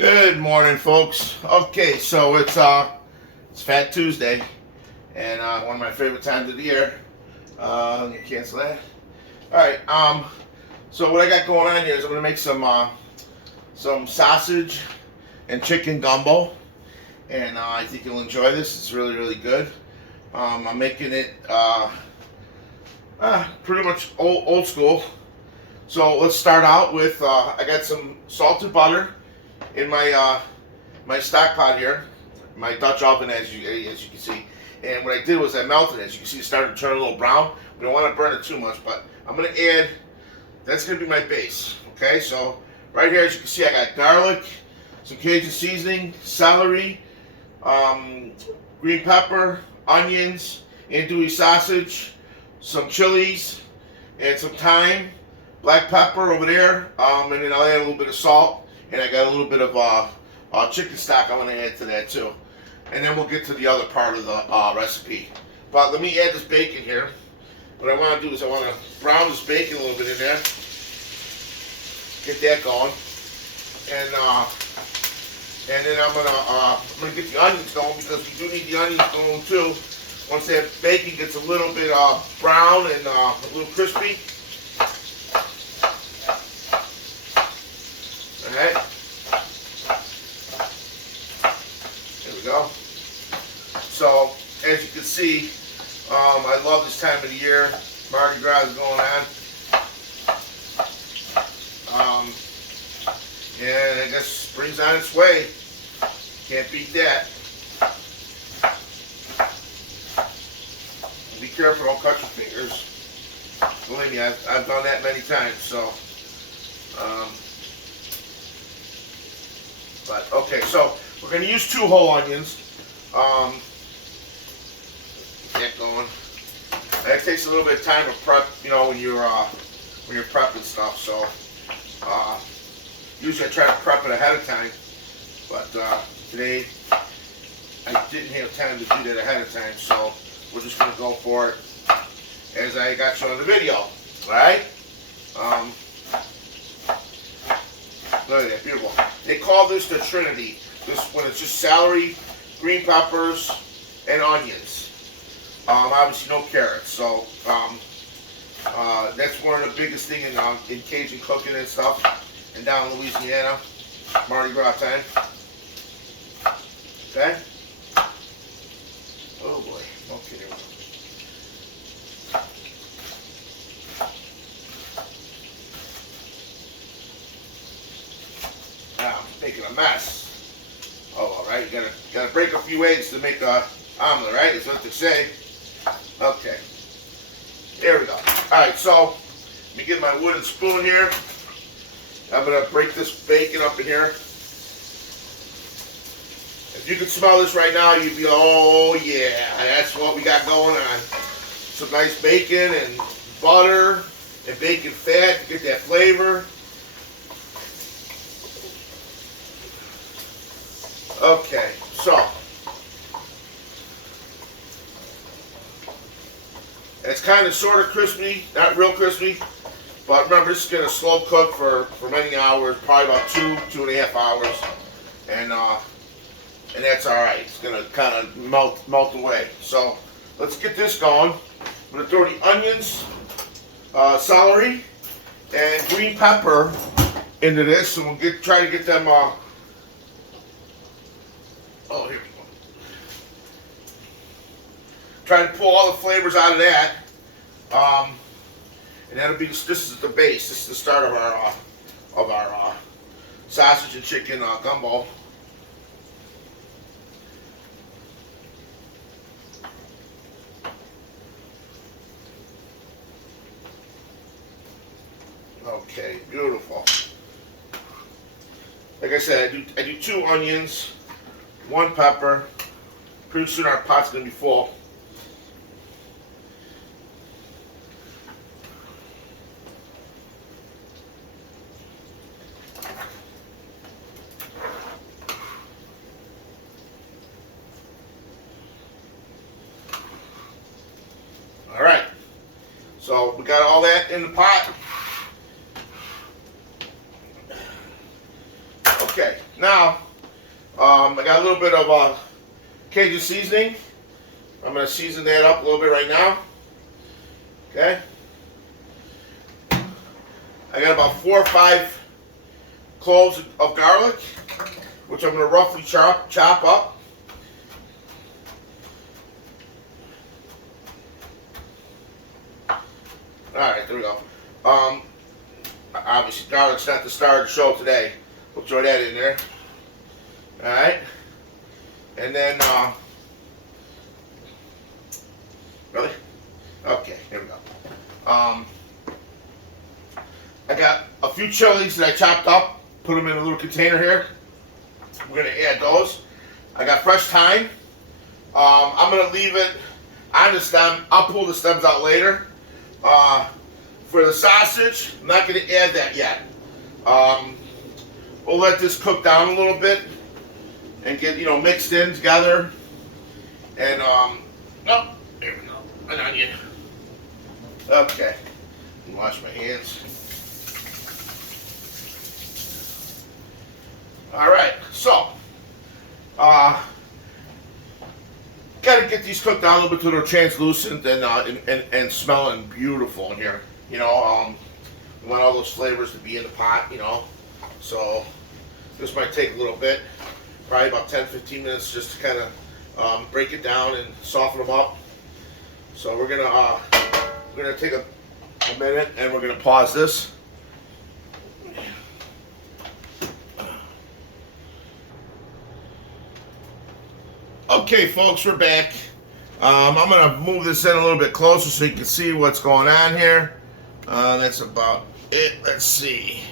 Good morning, folks. Okay, so it's Fat Tuesday, and one of my favorite times of the year. Let me cancel that. All right. So what I got going on here is I'm gonna make some sausage and chicken gumbo, and I think you'll enjoy this. It's really really good. I'm making it pretty much old school. So let's start out with I got some salted butter in my stock pot here, my Dutch oven, as you can see. And what I did was I melted it. As you can see, it started to turn a little brown. We don't want to burn it too much, but I'm going to add. That's going to be my base. Okay, so right here, as you can see, I got garlic, some Cajun seasoning, celery, green pepper, onions, andouille sausage, some chilies, and some thyme, black pepper over there, and then I'll add a little bit of salt. And I got a little bit of chicken stock I want to add to that too. And then we'll get to the other part of the recipe. But let me add this bacon here. What I want to do is I want to brown this bacon a little bit in there. Get that going. And then I'm gonna get the onions going, because we do need the onions going too. Once that bacon gets a little bit brown and a little crispy. Alright, there we go. So, as you can see, I love this time of the year. Mardi Gras is going on. And I guess spring's on its way. Can't beat that. Be careful, don't cut your fingers. Believe me, I've done that many times, so. But okay, so we're going to use 2 whole onions. Get going. That takes a little bit of time to prep, you know, when you're prepping stuff. So usually I try to prep it ahead of time, but today I didn't have time to do that ahead of time. So we're just going to go for it as I got shown in the video. All right. Look at that, beautiful. They call this the Trinity. This when it's just celery, green peppers, and onions. Obviously no carrots. So that's one of the biggest things in Cajun cooking and stuff. And down in Louisiana, Mardi Gras time. Okay. Oh boy. Okay, there we go. Making a mess. Oh, all right. You gotta break a few eggs to make a omelet, right? That's what they say. Okay. There we go. All right. So let me get my wooden spoon here. I'm gonna break this bacon up in here. If you could smell this right now, you'd be like, oh yeah, that's what we got going on. Some nice bacon and butter and bacon fat to get that flavor. Okay, so it's kind of sort of crispy, not real crispy, but remember, this is going to slow cook for many hours, probably about 2.5 hours, and that's all right. It's going to kind of melt away. So let's get this going. I'm going to throw the onions, celery, and green pepper into this, and we'll try to get them. Oh, here we go. Try to pull all the flavors out of that. And that'll be, this is the base. This is the start of our sausage and chicken gumbo. Okay, beautiful. Like I said, I do 2 onions, 1 pepper. Pretty soon our pot's gonna be full. All right. So we got all that in the pot. Okay, now I got a little bit of Cajun seasoning. I'm going to season that up a little bit right now. Okay. I got about 4 or 5 cloves of garlic, which I'm going to roughly chop up. Alright, there we go. Obviously, garlic's not the star of the show today. We'll throw that in there. Alright. And then, really? Okay, here we go. I got a few chilies that I chopped up, put them in a little container here. We're going to add those. I got fresh thyme. I'm going to leave it on the stem. I'll pull the stems out later. For the sausage, I'm not going to add that yet. We'll let this cook down a little bit and get, mixed in together. And, oh, there we go. An onion. Okay. Wash my hands. Alright, so, gotta get these cooked down a little bit till they're translucent and smelling beautiful in here. We want all those flavors to be in the pot, So, this might take a little bit, probably about 10-15 minutes just to kind of break it down and soften them up. So we're gonna take a minute and we're gonna pause this. Okay, folks, we're back. I'm gonna move this in a little bit closer so you can see what's going on here. That's about it. Let's see.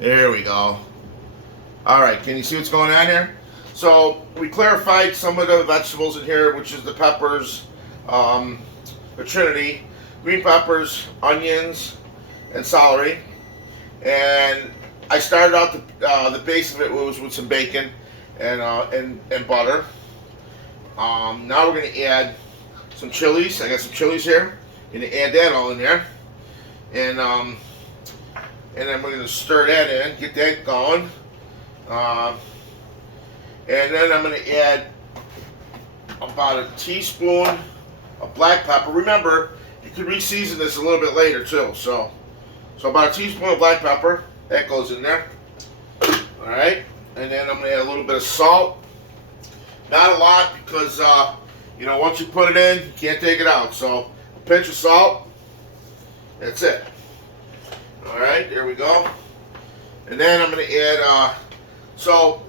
There we go. All right, can you see what's going on here? So we clarified some of the vegetables in here, which is the peppers, the trinity, green peppers, onions, and celery. And I started out the base of it was with some bacon and butter. Now we're going to add some chilies. I got some chilies here. Going to add that all in there, and then we're going to stir that in, get that going. And then I'm going to add about a teaspoon of black pepper. Remember, you can re-season this a little bit later too. So about a teaspoon of black pepper. That goes in there. Alright. And then I'm going to add a little bit of salt. Not a lot because, once you put it in, you can't take it out. So a pinch of salt. That's it. Alright, there we go. And then I'm going to add, so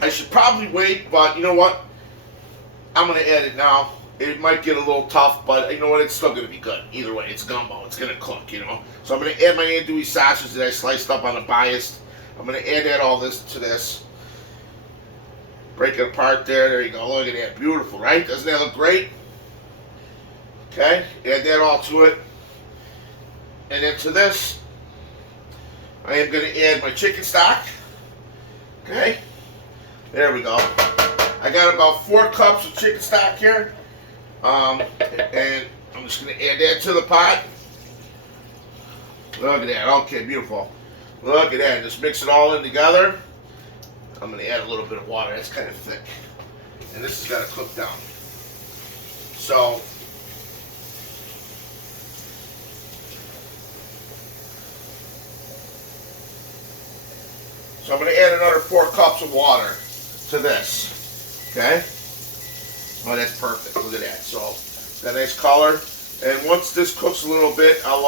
I should probably wait, but you know what? I'm going to add it now. It might get a little tough, but you know what? It's still going to be good. Either way, it's gumbo. It's going to cook, So I'm going to add my andouille sausage that I sliced up on the bias. I'm going to add all this to this. Break it apart there. There you go. Look at that. Beautiful, right? Doesn't that look great? Okay. Add that all to it. And then to this, I am going to add my chicken stock. Okay. There we go. I got about 4 cups of chicken stock here. And I'm just going to add that to the pot. Look at that. Okay, beautiful. Look at that. Just mix it all in together. I'm going to add a little bit of water. That's kind of thick. And this has got to cook down. So I'm going to add another 4 cups of water to this. Okay? Oh, that's perfect. Look at that. So, that nice color. And once this cooks a little bit, I'll,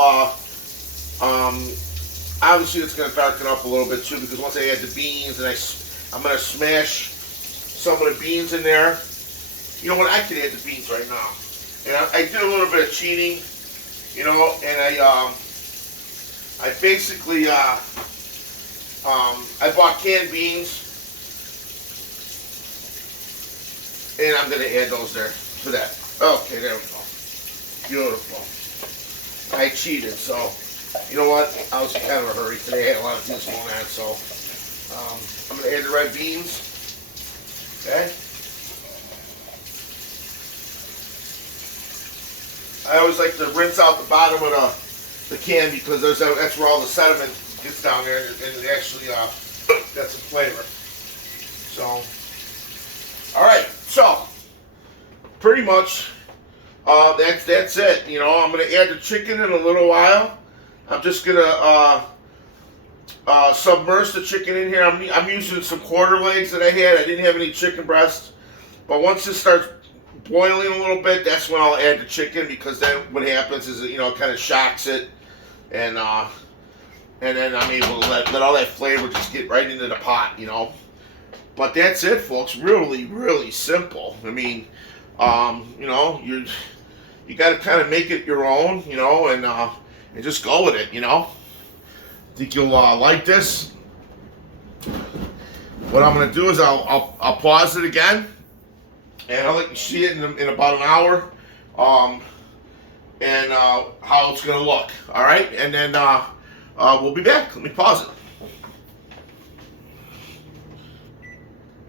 obviously it's going to darken up a little bit too, because once I add the beans, and I'm going to smash some of the beans in there. You know what? I could add the beans right now. And I did a little bit of cheating, and I basically, I bought canned beans, and I'm going to add those there to that. Okay, there we go. Beautiful. I cheated, so you know what? I was in kind of a hurry today. I had a lot of things going on, so I'm going to add the red beans. Okay. I always like to rinse out the bottom of the can because that's where all the sediment gets down there, and it actually get some flavor. So, all right, so pretty much that's it. You know, I'm gonna add the chicken in a little while. I'm just gonna submerge the chicken in here. I'm using some quarter legs that I had. I didn't have any chicken breast, but once it starts boiling a little bit, that's when I'll add the chicken, because then what happens is it, you know, it kind of shocks it, and then I'm able to let all that flavor just get right into the pot, you know. But that's it, folks. Really, really simple. I mean, you know, you got to kind of make it your own, you know, and just go with it, you know. I think you'll like this. What I'm gonna do is I'll pause it again, and I'll let you see it in about an hour, and how it's gonna look. All right, and then we'll be back. Let me pause it.